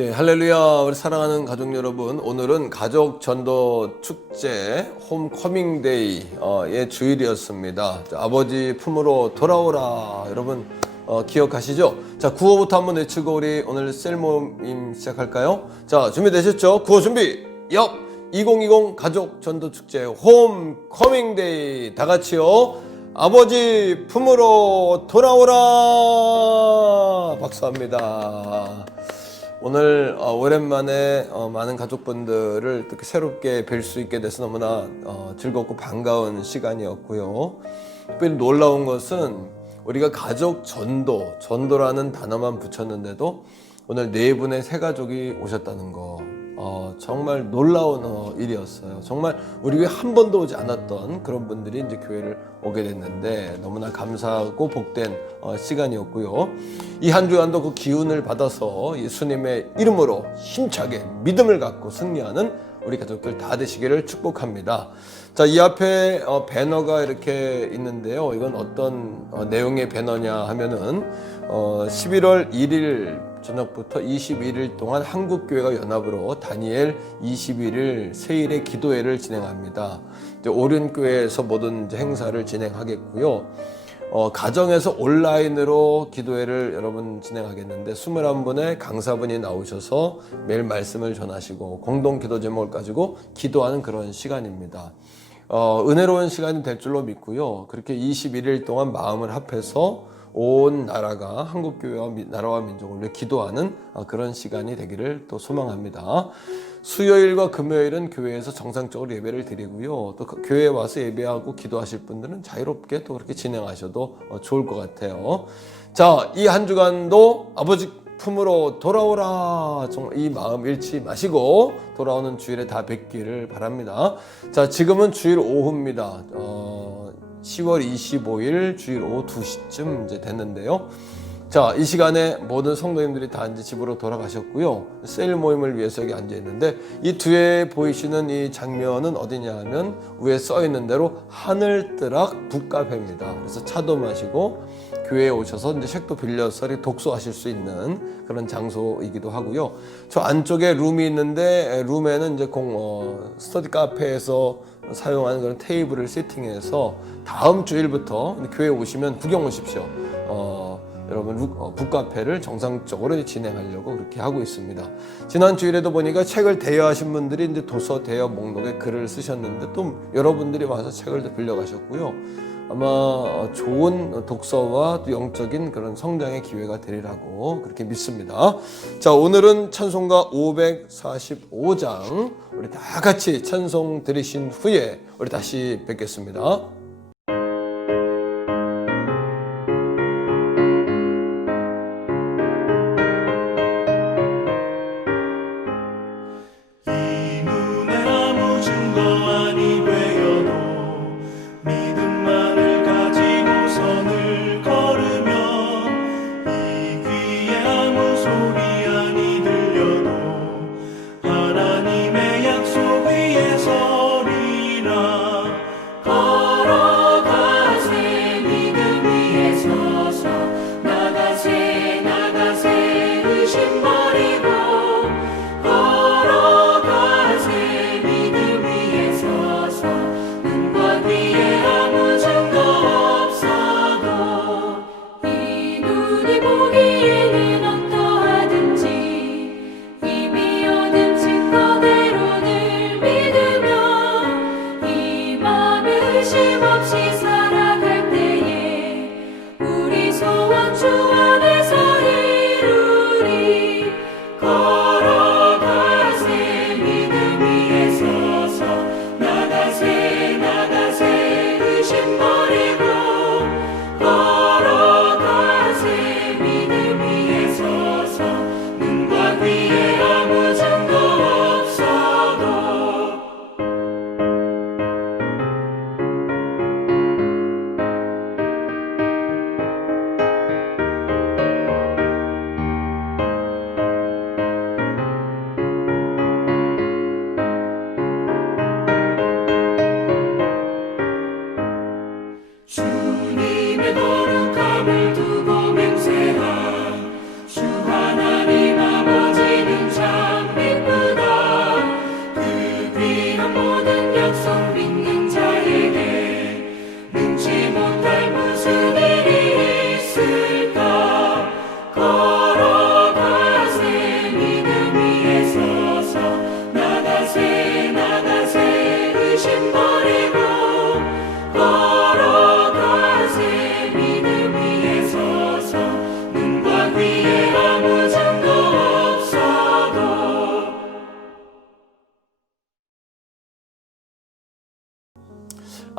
예, 할렐루야. 우리 사랑하는 가족 여러분, 오늘은 가족 전도 축제 홈커밍데이의 주일이었습니다. 아버지 품으로 돌아오라. 여러분 기억하시죠? 자, 구호부터 한번 외치고 우리 오늘 셀 모임 시작할까요? 자, 준비되셨죠? 구호 준비 역! 2020 가족 전도 축제 홈커밍데이 다 같이요. 아버지 품으로 돌아오라. 박수합니다. 오늘 오랜만에 많은 가족분들을 이렇게 새롭게 뵐 수 있게 돼서 너무나 즐겁고 반가운 시간이었고요. 특별히 놀라운 것은 우리가 가족 전도라는 단어만 붙였는데도 오늘 네 분의 새 가족이 오셨다는 거 정말 놀라운 일이었어요. 정말 우리 교회 한 번도 오지 않았던 그런 분들이 이제 교회를 오게 됐는데 너무나 감사하고 복된 시간이었고요. 이 한 주간도 그 기운을 받아서 예수님의 이름으로 힘차게 믿음을 갖고 승리하는 우리 가족들 다 되시기를 축복합니다. 자, 이 앞에 배너가 이렇게 있는데요. 이건 어떤 내용의 배너냐 하면은 11월 1일 저녁부터 21일 동안 한국교회가 연합으로 다니엘 21일 세일의 기도회를 진행합니다. 이제 오륜교회에서 모든 이제 행사를 진행하겠고요. 가정에서 온라인으로 기도회를 여러분 진행하겠는데 21분의 강사분이 나오셔서 매일 말씀을 전하시고 공동 기도 제목을 가지고 기도하는 그런 시간입니다. 은혜로운 시간이 될 줄로 믿고요. 그렇게 21일 동안 마음을 합해서 온 나라가 한국교회와 나라와 민족을 위해 기도하는 그런 시간이 되기를 또 소망합니다. 수요일과 금요일은 교회에서 정상적으로 예배를 드리고요. 또 교회에 와서 예배하고 기도하실 분들은 자유롭게 또 그렇게 진행하셔도 좋을 것 같아요. 자, 이 한 주간도 아버지 품으로 돌아오라. 정말 이 마음 잃지 마시고 돌아오는 주일에 다 뵙기를 바랍니다. 자, 지금은 주일 오후입니다. 10월 25일 주일 오후 2시쯤 이제 됐는데요. 자, 이 시간에 모든 성도님들이 다 이제 집으로 돌아가셨고요. 셀 모임을 위해서 여기 앉아 있는데 이 뒤에 보이시는 이 장면은 어디냐 하면 위에 써 있는 대로 하늘뜨락 북카페입니다. 그래서 차도 마시고 교회에 오셔서 이제 책도 빌려서 독서하실 수 있는 그런 장소이기도 하고요. 저 안쪽에 룸이 있는데 룸에는 이제 스터디 카페에서 사용하는 그런 테이블을 세팅해서 다음 주일부터 교회에 오시면 구경 오십시오. 여러분 북카페를 정상적으로 진행하려고 그렇게 하고 있습니다. 지난 주일에도 보니까 책을 대여하신 분들이 이제 도서 대여 목록에 글을 쓰셨는데 또 여러분들이 와서 책을 빌려가셨고요. 아마 좋은 독서와 또 영적인 그런 성장의 기회가 되리라고 그렇게 믿습니다. 자, 오늘은 찬송가 545장 우리 다 같이 찬송 들으신 후에 우리 다시 뵙겠습니다. 하나님의 약속 위에 서리라. 걸어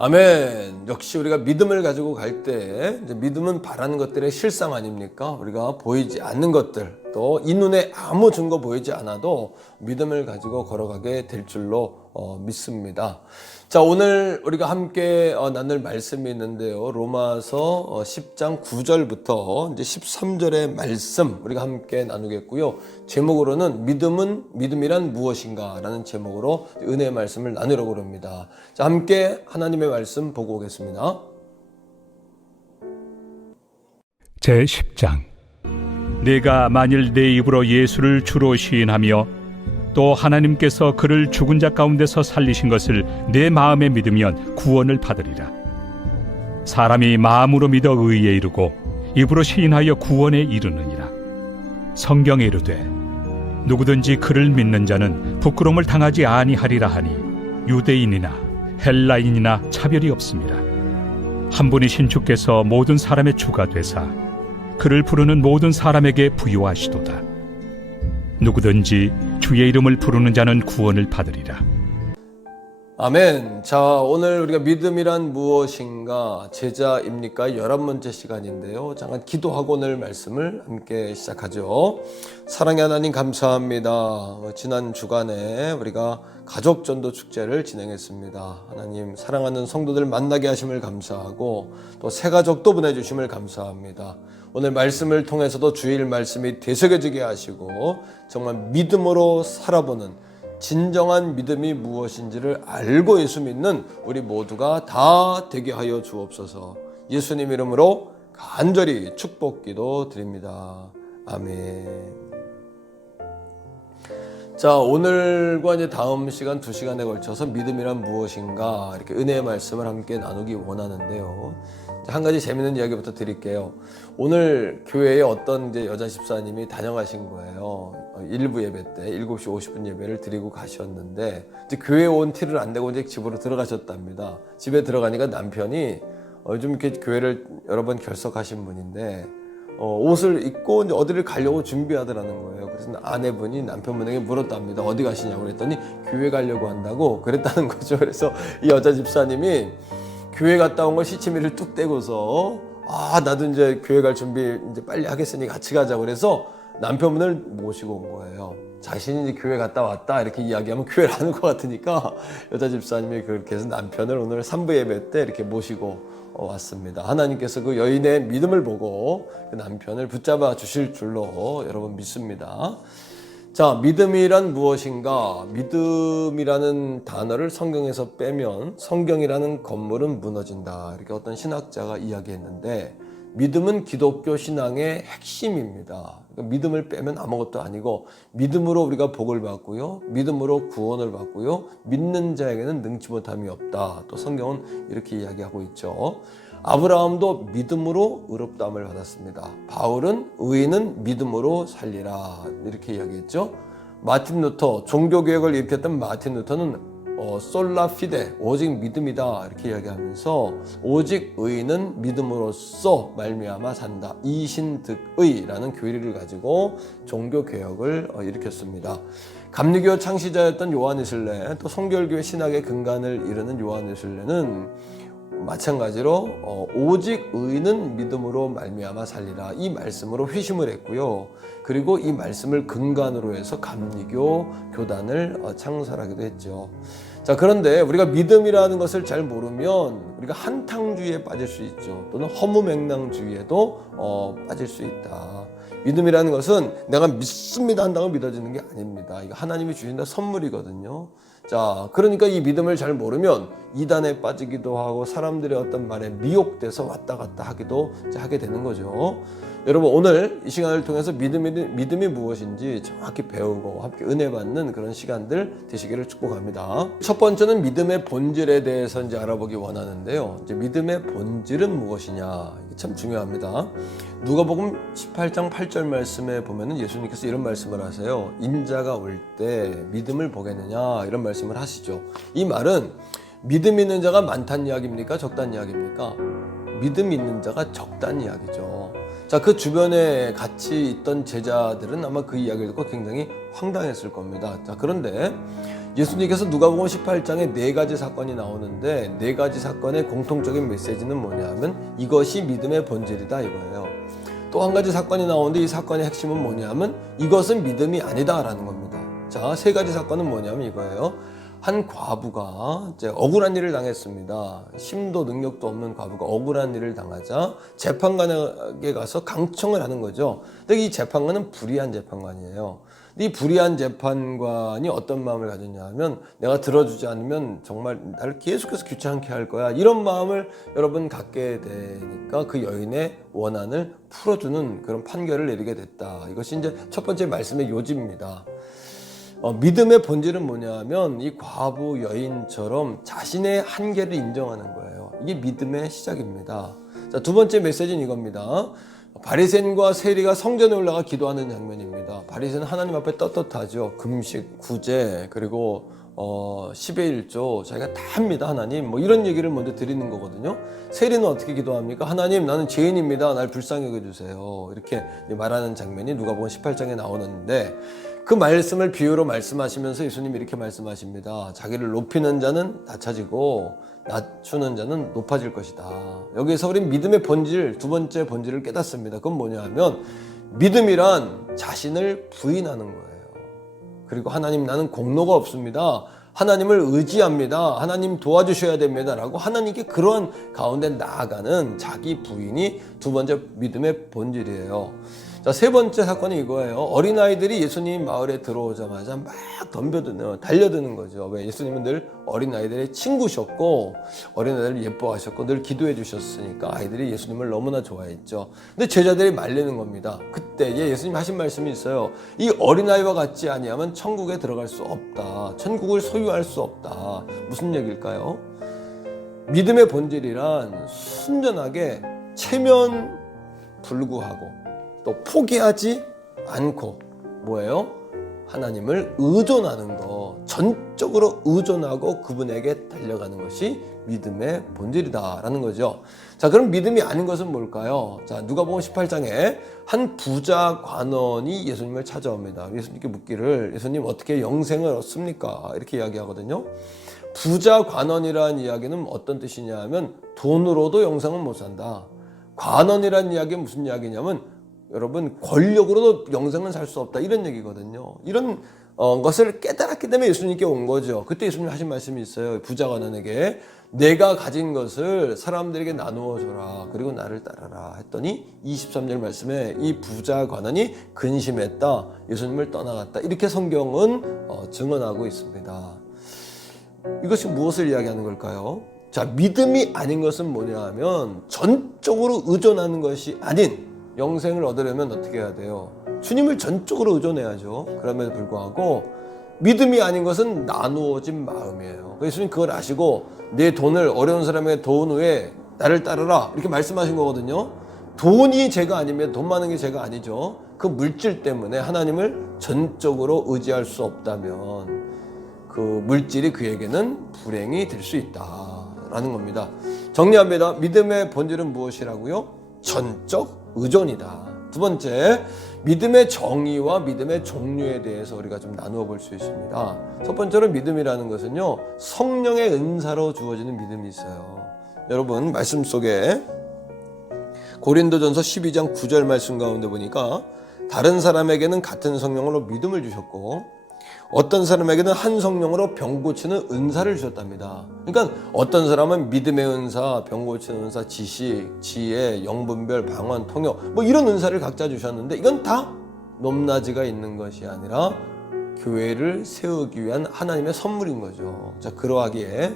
아멘. 역시 우리가 믿음을 가지고 갈 때 믿음은 바라는 것들의 실상 아닙니까? 우리가 보이지 않는 것들 또 이 눈에 아무 증거 보이지 않아도 믿음을 가지고 걸어가게 될 줄로 믿습니다. 자, 오늘 우리가 함께 나눌 말씀이 있는데요. 로마서 10장 9절부터 이제 13절의 말씀 우리가 함께 나누겠고요. 제목으로는 믿음이란 무엇인가라는 제목으로 은혜의 말씀을 나누려고 합니다. 자, 함께 하나님의 말씀 보고 오겠습니다. 제 10장. 내가 만일 내 입으로 예수를 주로 시인하며 또 하나님께서 그를 죽은 자 가운데서 살리신 것을 내 마음에 믿으면 구원을 받으리라. 사람이 마음으로 믿어 의에 이르고 입으로 시인하여 구원에 이르느니라. 성경에 이르되 누구든지 그를 믿는 자는 부끄러움을 당하지 아니하리라 하니 유대인이나 헬라인이나 차별이 없습니다. 한 분이신 주께서 모든 사람의 주가 되사 그를 부르는 모든 사람에게 부요하시도다. 누구든지 주의 이름을 부르는 자는 구원을 받으리라. 아멘. 자, 오늘 우리가 믿음이란 무엇인가 제자입니까? 11번째 시간인데요. 잠깐 기도하고 오늘 말씀을 함께 시작하죠. 사랑의 하나님 감사합니다. 지난 주간에 우리가 가족전도 축제를 진행했습니다. 하나님 사랑하는 성도들 만나게 하심을 감사하고 또 새 가족도 보내주심을 감사합니다. 오늘 말씀을 통해서도 주일 말씀이 되새겨지게 하시고 정말 믿음으로 살아보는 진정한 믿음이 무엇인지를 알고 예수 믿는 우리 모두가 다 되게 하여 주옵소서. 예수님 이름으로 간절히 축복기도 드립니다. 아멘. 자, 오늘과 이제 다음 시간 2시간에 걸쳐서 믿음이란 무엇인가 이렇게 은혜의 말씀을 함께 나누기 원하는데요. 한 가지 재밌는 이야기부터 드릴게요. 오늘 교회에 어떤 이제 여자 집사님이 다녀가신 거예요. 일부 예배 때 7시 50분 예배를 드리고 가셨는데 이제 교회에 온 티를 안 내고 이제 집으로 들어가셨답니다. 집에 들어가니까 남편이 요즘 이렇게 교회를 여러 번 결석하신 분인데 옷을 입고 이제 어디를 가려고 준비하더라는 거예요. 그래서 아내분이 남편분에게 물었답니다. 어디 가시냐고 그랬더니 교회 가려고 한다고 그랬다는 거죠. 그래서 이 여자 집사님이 교회 갔다 온 걸 시치미를 뚝 떼고서 나도 이제 교회 갈 준비 이제 빨리 하겠으니 같이 가자고 그래서 남편분을 모시고 온 거예요. 자신이 이제 교회 갔다 왔다 이렇게 이야기하면 교회를 안 올 것 같으니까 여자 집사님이 그렇게 해서 남편을 오늘 3부 예배 때 이렇게 모시고 왔습니다. 하나님께서 그 여인의 믿음을 보고 그 남편을 붙잡아 주실 줄로 여러분 믿습니다. 자, 믿음이란 무엇인가? 믿음이라는 단어를 성경에서 빼면 성경이라는 건물은 무너진다. 이렇게 어떤 신학자가 이야기했는데 믿음은 기독교 신앙의 핵심입니다. 그러니까 믿음을 빼면 아무것도 아니고 믿음으로 우리가 복을 받고요. 믿음으로 구원을 받고요. 믿는 자에게는 능치 못함이 없다. 또 성경은 이렇게 이야기하고 있죠. 아브라함도 믿음으로 의롭다함을 받았습니다. 바울은 의인은 믿음으로 살리라 이렇게 이야기했죠. 마틴 루터, 종교개혁을 일으켰던 마틴 루터는 솔라 피데 오직 믿음이다 이렇게 이야기하면서 오직 의인은 믿음으로써 말미암아 산다. 이신득의라는 교리를 가지고 종교개혁을 일으켰습니다. 감리교 창시자였던 요한 웨슬레 또 성결교회 신학의 근간을 이루는 요한 웨슬레는 마찬가지로 오직 의인은 믿음으로 말미암아 살리라 이 말씀으로 회심을 했고요. 그리고 이 말씀을 근간으로 해서 감리교 교단을 창설하기도 했죠. 자, 그런데 우리가 믿음이라는 것을 잘 모르면 우리가 한탕주의에 빠질 수 있죠. 또는 허무맹랑주의에도 빠질 수 있다. 믿음이라는 것은 내가 믿습니다 한다고 믿어지는 게 아닙니다. 이거 하나님이 주신다 선물이거든요. 자, 그러니까 이 믿음을 잘 모르면 이단에 빠지기도 하고 사람들의 어떤 말에 미혹돼서 왔다 갔다 하기도 하게 되는 거죠. 여러분, 오늘 이 시간을 통해서 믿음이 무엇인지 정확히 배우고 함께 은혜 받는 그런 시간들 되시기를 축복합니다. 첫 번째는 믿음의 본질에 대해서 이제 알아보기 원하는데요. 이제 믿음의 본질은 무엇이냐? 이게 참 중요합니다. 누가복음 18장 8절 말씀에 보면은 예수님께서 이런 말씀을 하세요. 인자가 올 때 믿음을 보겠느냐? 이런 말씀을 하시죠. 이 말은 믿음 있는 자가 많다는 이야기입니까? 적다는 이야기입니까? 믿음 있는 자가 적다는 이야기죠. 자, 그 주변에 같이 있던 제자들은 아마 그 이야기를 듣고 굉장히 황당했을 겁니다. 자, 그런데 예수님께서 누가복음 18장에 네 가지 사건이 나오는데 네 가지 사건의 공통적인 메시지는 뭐냐면 이것이 믿음의 본질이다 이거예요. 또 한 가지 사건이 나오는데 이 사건의 핵심은 뭐냐면 이것은 믿음이 아니다라는 겁니다. 자, 세 가지 사건은 뭐냐면 이거예요. 한 과부가 이제 억울한 일을 당했습니다. 힘도 능력도 없는 과부가 억울한 일을 당하자 재판관에게 가서 강청을 하는 거죠. 근데 이 재판관은 불의한 재판관이에요. 이 불의한 재판관이 어떤 마음을 가졌냐 하면 내가 들어주지 않으면 정말 나를 계속해서 귀찮게 할 거야. 이런 마음을 여러분 갖게 되니까 그 여인의 원한을 풀어주는 그런 판결을 내리게 됐다. 이것이 이제 첫 번째 말씀의 요지입니다. 믿음의 본질은 뭐냐면 이 과부 여인처럼 자신의 한계를 인정하는 거예요. 이게 믿음의 시작입니다. 자, 두 번째 메시지는 이겁니다. 바리새인과 세리가 성전에 올라가 기도하는 장면입니다. 바리새인은 하나님 앞에 떳떳하죠. 금식, 구제, 그리고 10의 1조 자기가 다 합니다. 하나님 뭐 이런 얘기를 먼저 드리는 거거든요. 세리는 어떻게 기도합니까? 하나님 나는 죄인입니다. 날 불쌍히 여겨주세요. 이렇게 말하는 장면이 누가복음 18장에 나오는데 그 말씀을 비유로 말씀하시면서 예수님이 이렇게 말씀하십니다. 자기를 높이는 자는 낮아지고 낮추는 자는 높아질 것이다. 여기서 우린 믿음의 본질, 두 번째 본질을 깨닫습니다. 그건 뭐냐 하면 믿음이란 자신을 부인하는 거예요. 그리고 하나님 나는 공로가 없습니다. 하나님을 의지합니다. 하나님 도와주셔야 됩니다. 라고 하나님께 그러한 가운데 나아가는 자기 부인이 두 번째 믿음의 본질이에요. 자, 세 번째 사건이 이거예요. 어린아이들이 예수님 마을에 들어오자마자 막 달려드는 거죠. 왜? 예수님은 늘 어린아이들의 친구셨고 어린아이들을 예뻐하셨고 늘 기도해 주셨으니까 아이들이 예수님을 너무나 좋아했죠. 근데 제자들이 말리는 겁니다. 그때에 예수님 하신 말씀이 있어요. 이 어린아이와 같지 아니하면 천국에 들어갈 수 없다. 천국을 소유할 수 없다. 무슨 얘기일까요? 믿음의 본질이란 순전하게 체면 불구하고 또 포기하지 않고 뭐예요? 하나님을 의존하는 거, 전적으로 의존하고 그분에게 달려가는 것이 믿음의 본질이다라는 거죠. 자, 그럼 믿음이 아닌 것은 뭘까요? 자, 누가복음 18장에 한 부자 관원이 예수님을 찾아옵니다. 예수님께 묻기를 예수님 어떻게 영생을 얻습니까? 이렇게 이야기하거든요. 부자 관원이라는 이야기는 어떤 뜻이냐 하면 돈으로도 영생은 못 산다. 관원이라는 이야기는 무슨 이야기냐면 여러분 권력으로도 영생은 살 수 없다 이런 얘기거든요. 이런 것을 깨달았기 때문에 예수님께 온 거죠. 그때 예수님 하신 말씀이 있어요. 부자 관원에게 내가 가진 것을 사람들에게 나누어 줘라. 그리고 나를 따라라 했더니 23절 말씀에 이 부자 관원이 근심했다. 예수님을 떠나갔다. 이렇게 성경은 증언하고 있습니다. 이것이 무엇을 이야기하는 걸까요? 자, 믿음이 아닌 것은 뭐냐 하면 전적으로 의존하는 것이 아닌 영생을 얻으려면 어떻게 해야 돼요? 주님을 전적으로 의존해야죠. 그럼에도 불구하고 믿음이 아닌 것은 나누어진 마음이에요. 예수님 그걸 아시고 내 돈을 어려운 사람에게 도운 후에 나를 따르라 이렇게 말씀하신 거거든요. 돈이 죄가 아니면 돈 많은 게 죄가 아니죠. 그 물질 때문에 하나님을 전적으로 의지할 수 없다면 그 물질이 그에게는 불행이 될 수 있다라는 겁니다. 정리합니다. 믿음의 본질은 무엇이라고요? 전적 의존이다. 두 번째, 믿음의 정의와 믿음의 종류에 대해서 우리가 좀 나누어 볼 수 있습니다. 첫 번째로 믿음이라는 것은요, 성령의 은사로 주어지는 믿음이 있어요. 여러분, 말씀 속에 고린도전서 12장 9절 말씀 가운데 보니까 다른 사람에게는 같은 성령으로 믿음을 주셨고 어떤 사람에게는 한 성령으로 병 고치는 은사를 주셨답니다. 그러니까 어떤 사람은 믿음의 은사, 병 고치는 은사, 지식, 지혜, 영분별, 방언, 통역 뭐 이런 은사를 각자 주셨는데 이건 다 높낮이가 있는 것이 아니라 교회를 세우기 위한 하나님의 선물인 거죠. 자, 그러하기에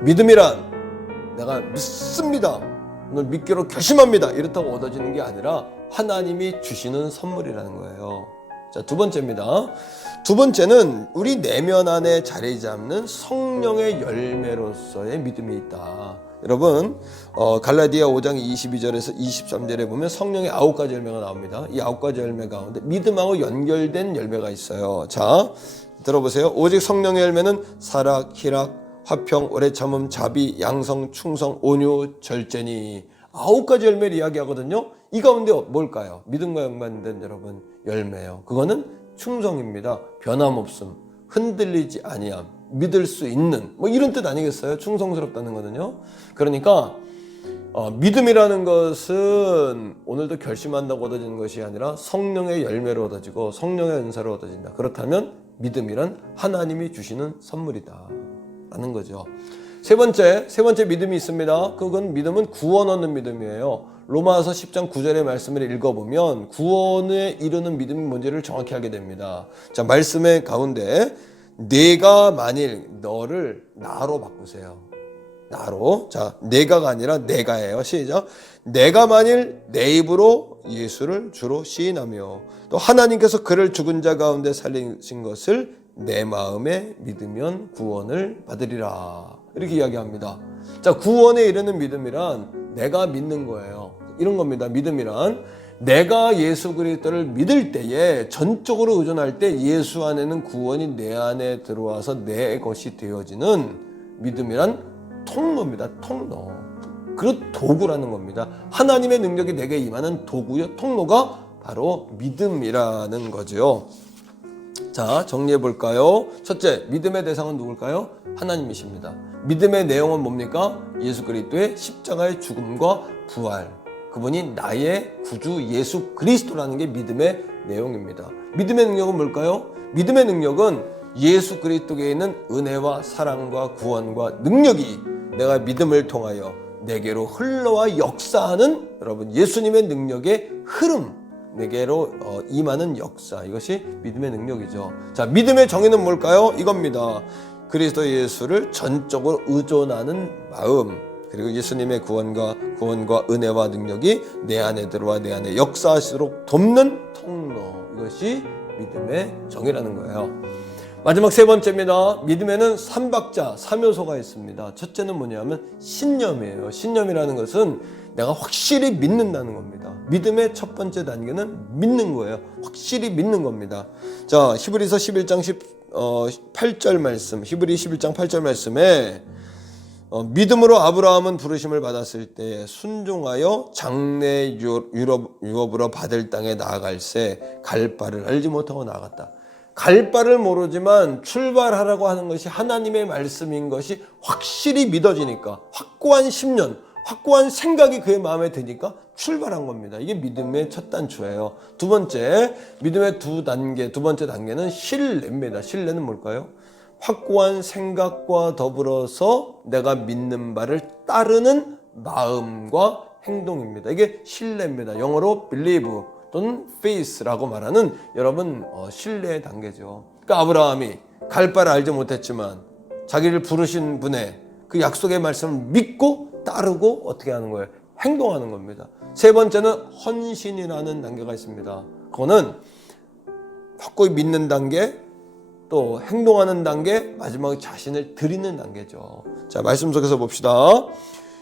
믿음이란 내가 믿습니다. 오늘 믿기로 결심합니다. 이렇다고 얻어지는 게 아니라 하나님이 주시는 선물이라는 거예요. 자, 두 번째입니다. 두 번째는 우리 내면 안에 자리 잡는 성령의 열매로서의 믿음이 있다. 여러분, 갈라디아 5장 22절에서 23절에 보면 성령의 9가지 열매가 나옵니다. 이 9가지 열매 가운데 믿음하고 연결된 열매가 있어요. 자, 들어보세요. 오직 성령의 열매는 사랑, 희락, 화평, 오래 참음, 자비, 양성, 충성, 온유, 절제니. 9가지 열매를 이야기하거든요. 이 가운데 뭘까요? 믿음과 연관된 여러분 열매예요. 그거는 충성입니다. 변함없음, 흔들리지 아니함, 믿을 수 있는 뭐 이런 뜻 아니겠어요? 충성스럽다는 거는요. 그러니까 믿음이라는 것은 오늘도 결심한다고 얻어지는 것이 아니라 성령의 열매로 얻어지고 성령의 은사로 얻어진다. 그렇다면 믿음이란 하나님이 주시는 선물이다 라는 거죠. 세 번째 믿음이 있습니다. 그건 믿음은 구원 얻는 믿음이에요. 로마서 10장 9절의 말씀을 읽어보면 구원에 이르는 믿음이 뭔지를 정확히 알게 됩니다. 자, 말씀의 가운데 내가 만일 너를 나로 바꾸세요. 나로. 자, 내가가 아니라 내가예요. 시작. 내가 만일 내 입으로 예수를 주로 시인하며 또 하나님께서 그를 죽은 자 가운데 살리신 것을 내 마음에 믿으면 구원을 받으리라. 이렇게 이야기합니다. 자, 구원에 이르는 믿음이란 내가 믿는 거예요. 이런 겁니다. 믿음이란 내가 예수 그리스도를 믿을 때에 전적으로 의존할 때 예수 안에는 구원이 내 안에 들어와서 내 것이 되어지는 믿음이란 통로입니다. 통로. 그 도구라는 겁니다. 하나님의 능력이 내게 임하는 도구요. 통로가 바로 믿음이라는 거죠. 자, 정리해 볼까요? 첫째, 믿음의 대상은 누굴까요? 하나님이십니다. 믿음의 내용은 뭡니까? 예수 그리스도의 십자가의 죽음과 부활. 그분이 나의 구주 예수 그리스도라는 게 믿음의 내용입니다. 믿음의 능력은 뭘까요? 믿음의 능력은 예수 그리스도에 있는 은혜와 사랑과 구원과 능력이 내가 믿음을 통하여 내게로 흘러와 역사하는 여러분 예수님의 능력의 흐름, 내게로 임하는 역사, 이것이 믿음의 능력이죠. 자, 믿음의 정의는 뭘까요? 이겁니다. 그리스도 예수를 전적으로 의존하는 마음, 그리고 예수님의 구원과 은혜와 능력이 내 안에 들어와 내 안에 역사하시도록 돕는 통로, 이것이 믿음의 정의라는 거예요. 마지막 세 번째입니다. 믿음에는 삼박자, 3요소가 있습니다. 첫째는 뭐냐면 신념이에요. 신념이라는 것은 내가 확실히 믿는다는 겁니다. 믿음의 첫 번째 단계는 믿는 거예요. 확실히 믿는 겁니다. 자, 히브리서 11장 8절 말씀, 히브리 11장 8절 말씀에 믿음으로 아브라함은 부르심을 받았을 때 순종하여 장래 유업으로 받을 땅에 나아갈새 갈 바를 알지 못하고 나아갔다. 갈 바를 모르지만 출발하라고 하는 것이 하나님의 말씀인 것이 확실히 믿어지니까 확고한 신념, 확고한 생각이 그의 마음에 드니까 출발한 겁니다. 이게 믿음의 첫 단추예요. 두 번째, 믿음의 두 번째 단계는 신뢰입니다. 신뢰는 뭘까요? 확고한 생각과 더불어서 내가 믿는 바를 따르는 마음과 행동입니다. 이게 신뢰입니다. 영어로 believe 또는 faith라고 말하는 여러분 신뢰의 단계죠. 그러니까 아브라함이 갈 바를 알지 못했지만 자기를 부르신 분의 그 약속의 말씀을 믿고 따르고 어떻게 하는 거예요? 행동하는 겁니다. 세 번째는 헌신이라는 단계가 있습니다. 그거는 확고히 믿는 단계, 또 행동하는 단계, 마지막에 자신을 드리는 단계죠. 자, 말씀 속에서 봅시다.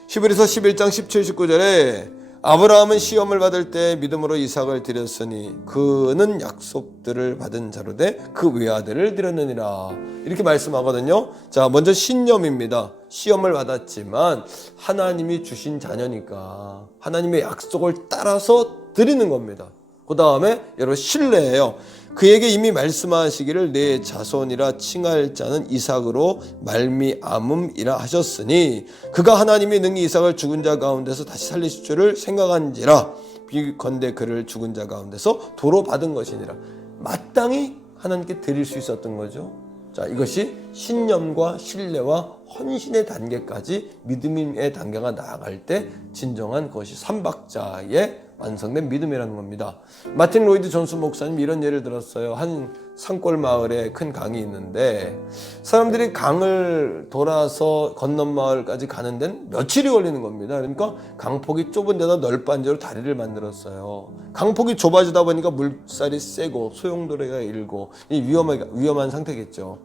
히브리서 11장 17, 19절에 아브라함은 시험을 받을 때 믿음으로 이삭을 드렸으니 그는 약속들을 받은 자로되 그 외아들을 드렸느니라. 이렇게 말씀하거든요. 자, 먼저 신념입니다. 시험을 받았지만 하나님이 주신 자녀니까 하나님의 약속을 따라서 드리는 겁니다. 그 다음에 여러분 신뢰예요. 그에게 이미 말씀하시기를 내 자손이라 칭할 자는 이삭으로 말미암음이라 하셨으니 그가 하나님이 능히 이삭을 죽은 자 가운데서 다시 살리실 줄을 생각한지라 비건대 그를 죽은 자 가운데서 도로 받은 것이니라. 마땅히 하나님께 드릴 수 있었던 거죠. 자, 이것이 신념과 신뢰와 헌신의 단계까지 믿음의 단계가 나아갈 때 진정한 그것이 삼박자의 완성된 믿음이라는 겁니다. 마틴 로이드 존스 목사님 이런 예를 들었어요. 한 산골 마을에 큰 강이 있는데 사람들이 강을 돌아서 건넌 마을까지 가는 데는 며칠이 걸리는 겁니다. 그러니까 강폭이 좁은 데다 널빤지로 다리를 만들었어요. 강폭이 좁아지다 보니까 물살이 세고 소용돌이가 일고 위험한 상태겠죠.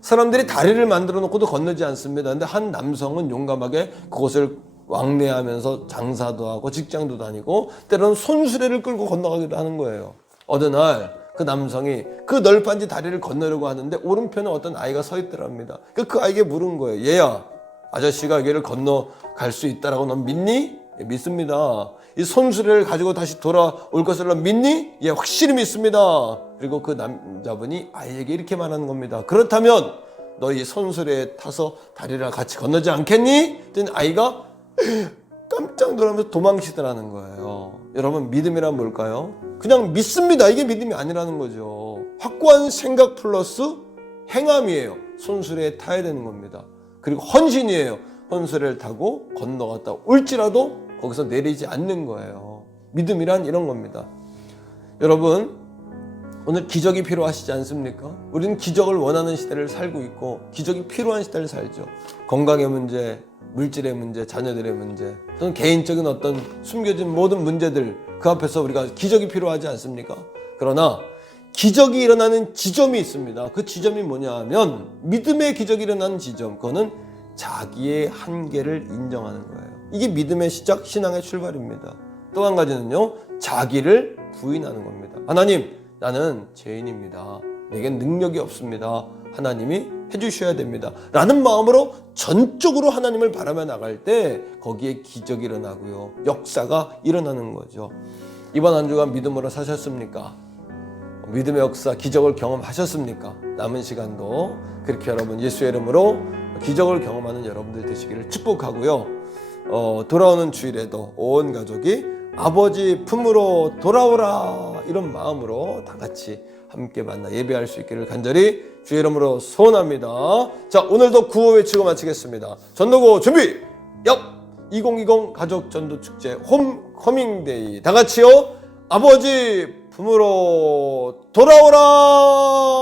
사람들이 다리를 만들어 놓고도 건너지 않습니다. 근데 한 남성은 용감하게 그곳을 왕래하면서 장사도 하고 직장도 다니고 때로는 손수레를 끌고 건너가기도 하는 거예요. 어느 날 그 남성이 그 널빤지 다리를 건너려고 하는데 오른편에 어떤 아이가 서 있더랍니다. 그 아이에게 물은 거예요. 얘야, 아저씨가 여기를 건너갈 수 있다라고 넌 믿니? 예, 믿습니다. 이 손수레를 가지고 다시 돌아올 것을 믿니? 예, 확실히 믿습니다. 그리고 그 남자분이 아이에게 이렇게 말하는 겁니다. 그렇다면 너희 손수레에 타서 다리를 같이 건너지 않겠니? 그랬더니 아이가 깜짝 놀라면서 도망치더라는 거예요. 여러분, 믿음이란 뭘까요? 그냥 믿습니다. 이게 믿음이 아니라는 거죠. 확고한 생각 플러스 행함이에요. 손수레에 타야 되는 겁니다. 그리고 헌신이에요. 손수레를 타고 건너갔다 올지라도 거기서 내리지 않는 거예요. 믿음이란 이런 겁니다. 여러분, 오늘 기적이 필요하시지 않습니까? 우리는 기적을 원하는 시대를 살고 있고 기적이 필요한 시대를 살죠. 건강의 문제, 물질의 문제, 자녀들의 문제, 또는 개인적인 어떤 숨겨진 모든 문제들, 그 앞에서 우리가 기적이 필요하지 않습니까? 그러나 기적이 일어나는 지점이 있습니다. 그 지점이 뭐냐 하면 믿음의 기적이 일어나는 지점, 그거는 자기의 한계를 인정하는 거예요. 이게 믿음의 시작, 신앙의 출발입니다. 또 한 가지는요, 자기를 부인하는 겁니다. 하나님, 나는 죄인입니다. 내겐 능력이 없습니다. 하나님이 해주셔야 됩니다. 라는 마음으로 전적으로 하나님을 바라며 나갈 때 거기에 기적이 일어나고요. 역사가 일어나는 거죠. 이번 한 주간 믿음으로 사셨습니까? 믿음의 역사, 기적을 경험하셨습니까? 남은 시간도 그렇게 여러분 예수의 이름으로 기적을 경험하는 여러분들 되시기를 축복하고요. 돌아오는 주일에도 온 가족이 아버지 품으로 돌아오라, 이런 마음으로 다 같이 함께 만나 예배할 수 있기를 간절히 주의 이름으로 소원합니다. 자, 오늘도 구호 외치고 마치겠습니다. 전도고 준비! 2020 가족 전도 축제 홈커밍데이, 다 같이요. 아버지 품으로 돌아오라.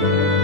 네.